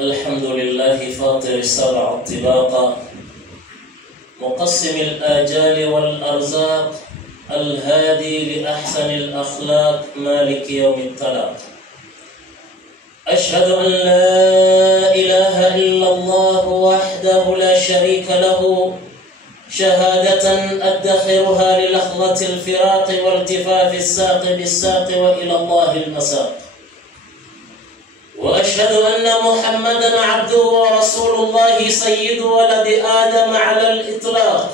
الحمد لله فاطر السبع الطباق مقسم الآجال والأرزاق الهادي لأحسن الأخلاق مالك يوم الطلاق. أشهد أن لا إله إلا الله وحده لا شريك له شهادة أدخرها للحظة الفراق والتفاف الساق بالساق وإلى الله المساق. وأشهد أن محمدًا عبده ورسول الله سيد ولد آدم على الإطلاق،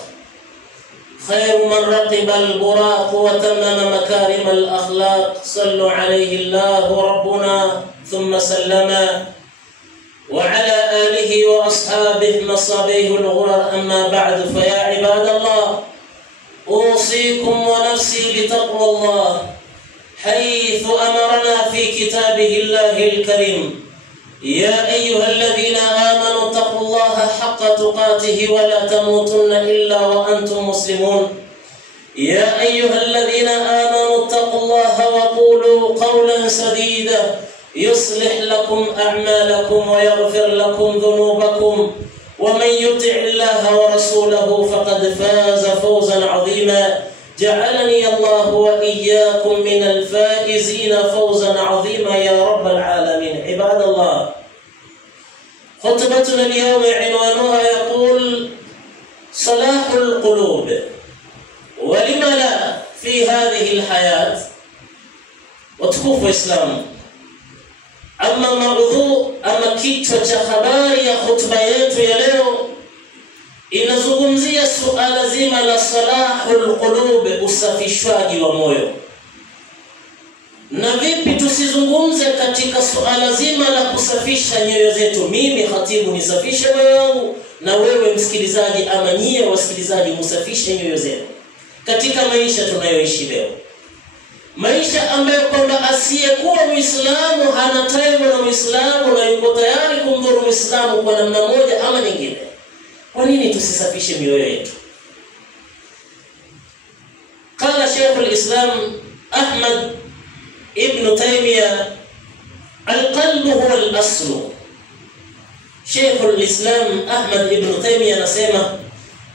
خير من رقب البراق وتمم مكارم الأخلاق. صلوا عليه الله ربنا ثم سلما، وعلى آله وأصحابه مصابيه الغرر. أما بعد، فيا عباد الله، أوصيكم ونفسي بتقوى الله، حيث أمرنا في كتابه الله الكريم: يا أيها الذين آمنوا اتقوا الله حق تقاته ولا تموتن إلا وأنتم مسلمون. يا أيها الذين آمنوا اتقوا الله وقولوا قولا سديدا يصلح لكم أعمالكم ويغفر لكم ذنوبكم، ومن يطع الله ورسوله فقد فاز فوزا عظيما. جعلني الله وإياكم من الفائزين فوزا عظيما يا رب العالمين. عباد الله، خطبتنا اليوم عنوانها يقول: صلاح القلوب. ولما لا في هذه الحياة وتكوف إسلام. أما موضوع أما kichwa cha habari ya khutba yetu ya leo inazungumzia suala zima la salahul qulub, usafishwaji wa moyo. Na vipi tusizungumze katika suala zima la kusafisha nyoyo zetu? Mimi khatibu nisafishe moyo wangu, na wewe msikilizaji ama nyie wasikilizaji msafishe nyoyo zenu katika maisha tunayoishi leo. Maisha ambayo kwamba asiyekuwa Muislamu hana time na Muislamu na yuko tayari kumdhuru Muislamu kwa namna moja ama nyingine. Kwa nini tusisafishe mioyo yetu? Qala Sheikh al-Islam Ahmad ibn Taymiyyah, al-qalbu huwa al-aslu. Sheikh al-Islam Ahmad ibn Taymiyyah anasema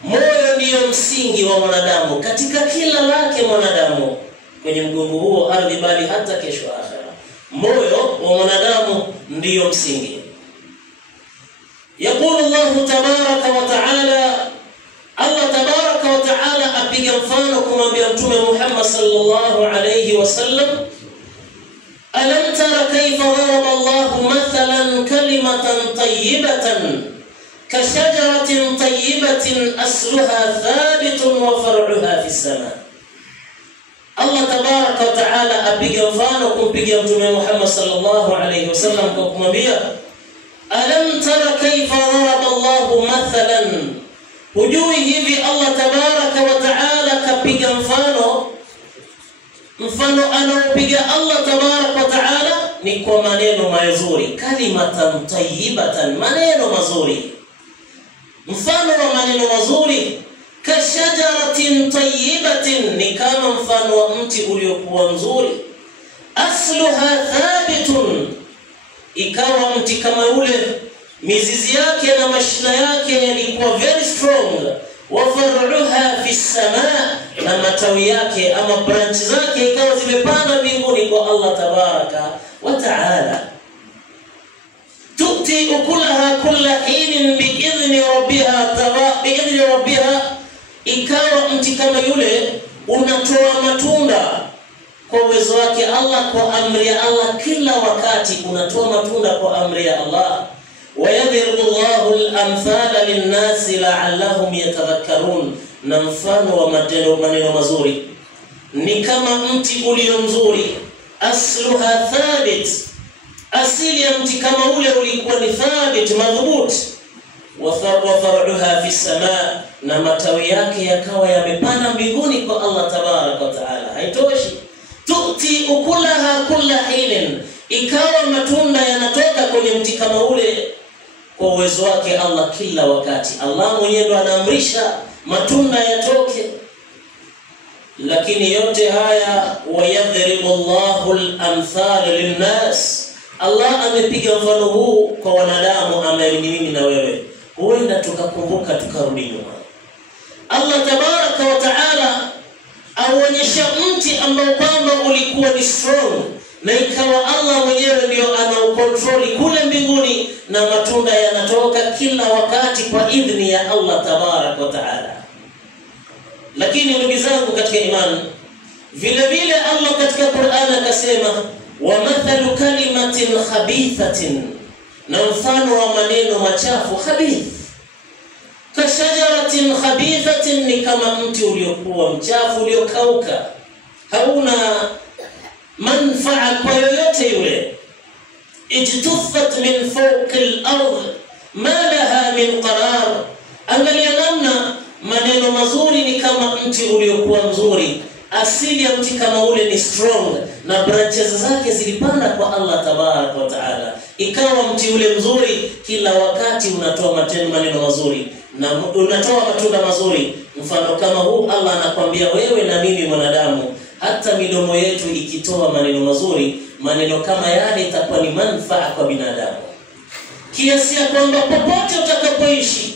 moyo ndio msingi wa mwanadamu katika kila lake mwanadamu kwenye mgongo huo ardhi, bali hata kesho akhera. Moyo wa mwanadamu ndio msingi. يقول الله تبارك وتعالى، الله تبارك وتعالى أبيغ مفانكم بأمتم محمد صلى الله عليه وسلم: ألم تر كيف ضرب الله مثلا كلمة طيبة كشجرة طيبة أصلها ثابت وفرعها في السماء. الله تبارك وتعالى أبيغ مفانكم بأمتم محمد صلى الله عليه وسلم كما بيا: ألم تر كيف ضرب الله مثلا. Hujui hivi Allah tabaraka wa taala kapiga mfano anaopiga Allah tabaraka wa taala ni kwa maneno mazuri, kalimatan tayyibatan, maneno mazuri. Mfano wa maneno mazuri, kashajaratin tayyibatin, ni kama mfano wa mti uliokuwa mzuri. Asluha thabitun, ikawa mti kama ule mizizi yake na mashina yake yalikuwa very strong. Wa far'uha fi samaa, na matawi yake ama branch zake ikawa zimepanda mbinguni kwa Allah tabaraka wa taala. Tu'ti ukulaha kulla hinin bi'idhni rabbiha, ikawa mti kama yule unatoa matunda kwa uwezo wake Allah, kwa amri ya Allah. Kila wakati unatoa matunda kwa amri ya Allah. وَيَضْرِبُ اللَّهُ الْأَمْثَالَ لِلنَّاسِ لَعَلَّهُمْ يَتَذَكَّرُونَ. Na mfano wa maneno mazuri ni kama mti ulio mzuri. Asluha thabit, asili ya mti kama ule ulikuwa ni thabit, madhubut. Wa far'uha fi samaa, na matawi yake yakawa yamepanda mbinguni kwa Allah tabaraka wa taala. Haitoshi, tu'ti ukulaha kulla hinin, ikawa matunda yanatoka kwenye mti kama ule kwa uwezo wake Allah kila wakati. Allah mwenyewe ndo anaamrisha matunda yatoke. Lakini yote haya, wayadhribu Allahu al-amthal lin-nas, Allah amepiga mfano huu kwa wanadamu ni mimi na wewe, huenda tukakumbuka tukarudi nyuma. Allah tabaraka wa taala aonyesha mti ambao kwamba ulikuwa ni strong, na ikawa Allah mwenyewe ndio anaukontroli kule mbinguni, na matunda yanatoka kila wakati kwa idhni ya Allah tabaraka wa taala. Lakini ndugu zangu katika imani, vile vile Allah katika Qur'an akasema, wa mathalu kalimatin khabithatin, na mfano wa maneno machafu khabith, kashajaratin khabithatin, ni kama mti uliokuwa mchafu uliokauka, hauna manfaa kwa yoyote yule. Ijtuffat min fawqi al-ard ma laha min qarar. Angalia namna maneno mazuri ni kama mti uliokuwa mzuri. Asili ya mti kama ule ni strong, na branches zake zilipanda kwa Allah tabaraka wa taala, ikawa mti ule mzuri kila wakati unatoa maneno mazuri na unatoa matunda mazuri. Mfano kama huu Allah anakuambia wewe na mimi mwanadamu, hata midomo yetu ikitoa maneno mazuri, maneno kama yale itakuwa ni manufaa kwa binadamu, kiasi ya kwamba popote utakapoishi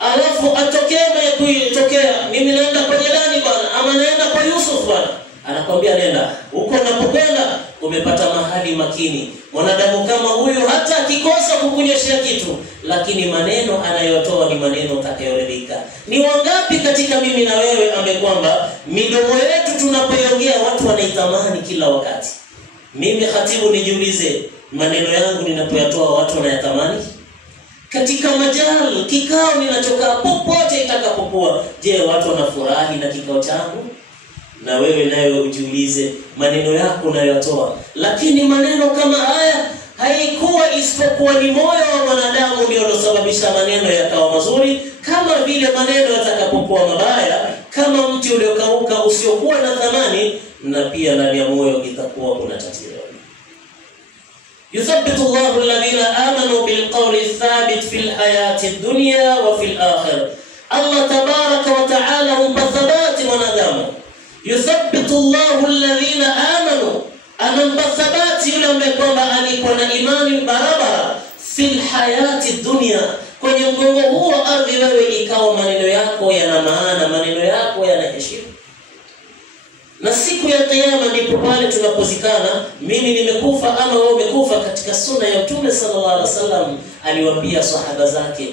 alafu atokea mimi naenda kwa jirani bwana, ama naenda kwa Yusuf bwana, anakuambia nenda huko, unapokwenda umepata mahali makini. Mwanadamu kama huyu hata akikosa kukunyeshia kitu, lakini maneno anayotoa ni maneno utakayoridhika. Ni wangapi katika mimi na wewe ambaye kwamba midomo yetu tunapoiongea watu wanaitamani kila wakati? Mimi khatibu nijiulize, maneno yangu ninapoyatoa watu wanayatamani? Katika majali kikao ninachokaa popote itakapokuwa, je, watu wanafurahi na kikao changu? Na wewe nawe ujiulize maneno yako unayotoa. Lakini maneno kama haya haikuwa isipokuwa ni moyo wa mwanadamu ndio uliosababisha maneno yakawa mazuri, kama vile maneno yatakapokuwa mabaya, kama mti uliokauka usiokuwa na thamani, na pia ndani ya moyo itakuwa kuna tatizo. يثبت الله الذين آمنوا بالقول الثابت في الحياة الدنيا وفي الآخرة. الله تبارك وتعالى مبثبات ونظامه. يثبت الله الذين آمنوا أنا مبثبات يلم يكون أليكون إيمان برابر في الحياة الدنيا. kwenye mgongo huo ardhi wewe ikawa maneno yako yana maana, maneno yako yana heshima. Na siku ya kiyama ndipo pale tunapozikana, mimi nimekufa ama wewe umekufa. Katika sunna ya Mtume sallallahu alaihi wasallam aliwaambia sahaba zake,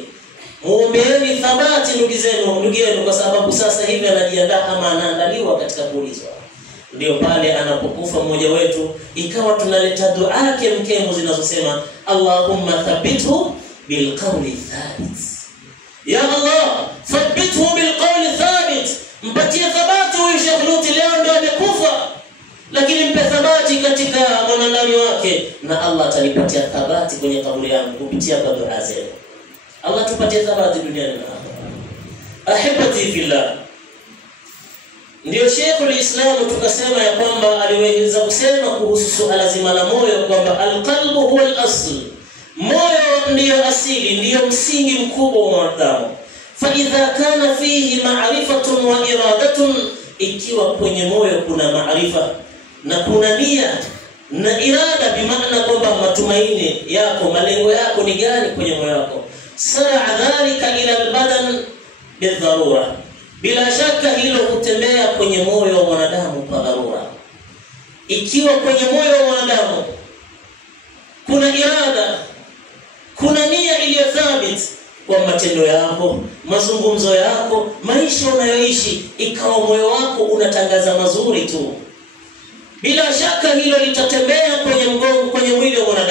muombeeni thabati ndugu zenu, kwa sababu sasa hivi anajiandaa ama anaandaliwa katika kuulizwa. Ndio pale anapokufa mmoja wetu ikawa tunaleta dua yake mkemo zinazosema, Allahumma thabbithu bilqawli thabit. Ya Allah, thabbithu bilqawli thabit. Mpatie thabati huyu Sheikh Luti, leo ndio amekufa, lakini mpe thabati katika mwanandani wake, na Allah atanipatia thabati kwenye kaburi yangu kupitia kwa dua zenu. Allah tupatie thabati duniani na akhera. Ahibati fillah, ndio Sheikh al-Islam tukasema ya kwamba aliweza kusema kuhusu suala zima la moyo kwamba al-qalbu huwa al-asl, moyo ndio asili, ndio msingi mkubwa wa mwanadamu. فإذا كان فيه معرفة وإرادة, ikiwa kwenye moyo kuna maarifa na kuna nia na irada, bimaana kwamba matumaini yako, malengo yako ni gani kwenye moyo wako, sara dhalika ila albadan bidharura, bila shaka hilo hutembea kwenye moyo wa mwanadamu kwa dharura. Ikiwa kwenye moyo wa mwanadamu kuna irada, kuna nia iliyo thabiti kwa matendo yako, mazungumzo yako, maisha unayoishi, ikawa moyo wako unatangaza mazuri tu, bila shaka hilo litatembea kwenye mwili wa mwanadamu.